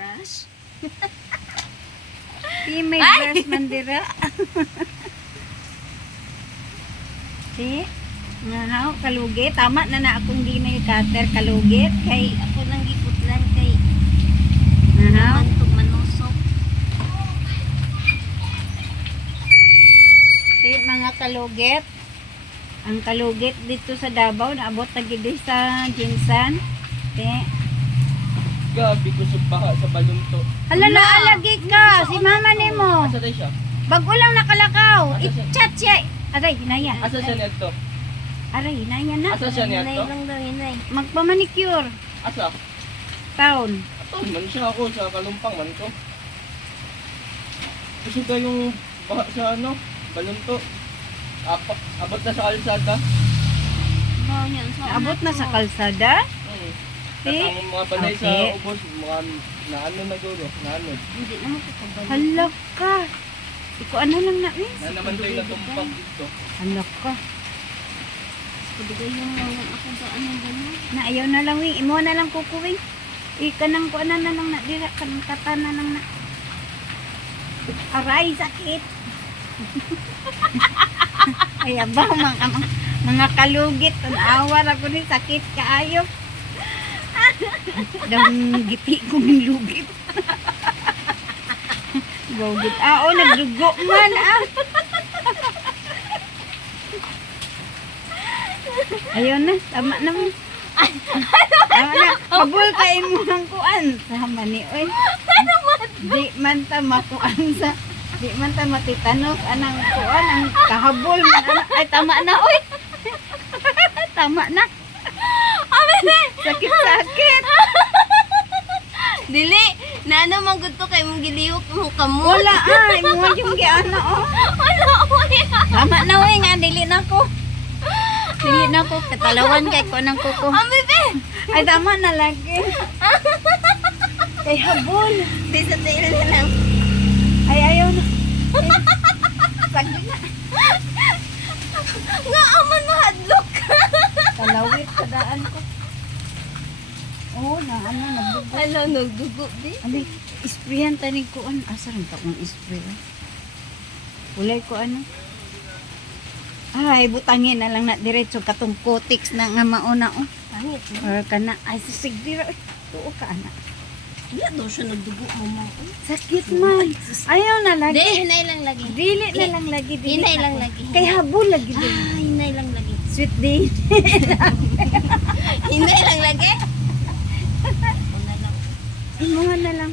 brush. Di may brush mandira. Si, ngahaw, kalugit. Tama na akong di may cutter, kalugit. Kay, Ako nang gikutlan kay ngahaw. mantog manusok. Si, mga kalugit. Ang kalugit dito sa Davao, naabot na gidi sa Jinsan. Si, Gabi ko sa baha sa balunto. hala na alagi ka, si mama ni mo. Asa tayo siya? Bago lang nakalakaw. Asa siya? I-chat siya. Aray, hinaya. Asa siya nito? Aray, hinaya na. Asa siya Hinay nito? lang daw, hinay. Magpamanicure. Asa? Taon. Ato man siya ako sa kalumpang man ko. Kasi yung baha sa ano, balunto. Abot na sa kalsada. Bawa niya, ang sauna Naabot na ko. sa kalsada. At ang mga balay sa Okay. ubos, mga naano na guro, naano. Hindi naman ko kabalik. Hala ka. Iko ano lang na eh. Na naman tayo natumpag dito. Hala ka. Kabigay yung mga ako ba anong gano'n. Na ayaw na lang wing. Imo na lang kukuwing. Ika nang kuana na lang na dira kanang kata na lang na. Aray sakit. Ay ba mga kalugit awar ako ni sakit kaayo. Dang giti ko ng lugit. Gugit. Oh, nagdugo man Ayun na, tama na mo. Tama na, kabul ka imong kuan. Sama ni, oy. Di man ta makuan sa, di man ta matitanos anang kuan, ang kahabol man. Ay, tama na, oy. Tama na. Sakit-sakit. Dili, na ano man gud to kay mong gilihok mo kamo. Wala mo yung giana, oh. Wala oy. Tama na, oy, nga, dili na ko. Dili na ko, katalawan kay ko ng kuko. Ang bebe. Ay, tama na lagi. Kay habol. Di sa tail na lang. Ay, ayaw na. Sagdi na. Nga aman mahadlok. Kalawit, kadaan ko. Oo, na ano, nagdugo. Hello, nagdugo di. Abi, isprayan tanig ko an. Asa rin ta kong ispray? Kulay ko ano. Ay, butangin na lang na diretso katong cotics na nga mauna oh. Pangit. Or kana ay sisigdira. Tuo ka ana. Wala daw siya nagdugo mo. Sakit man. Ayaw na Di, lagi. hinay lang lagi. Dili na lang lagi. Dili Hinay na lang ko. lagi. Kay habol lagi. din. Ah, hinay lang lagi. Sweet day. Hinay lang lagi. Una lang. Imuha na lang.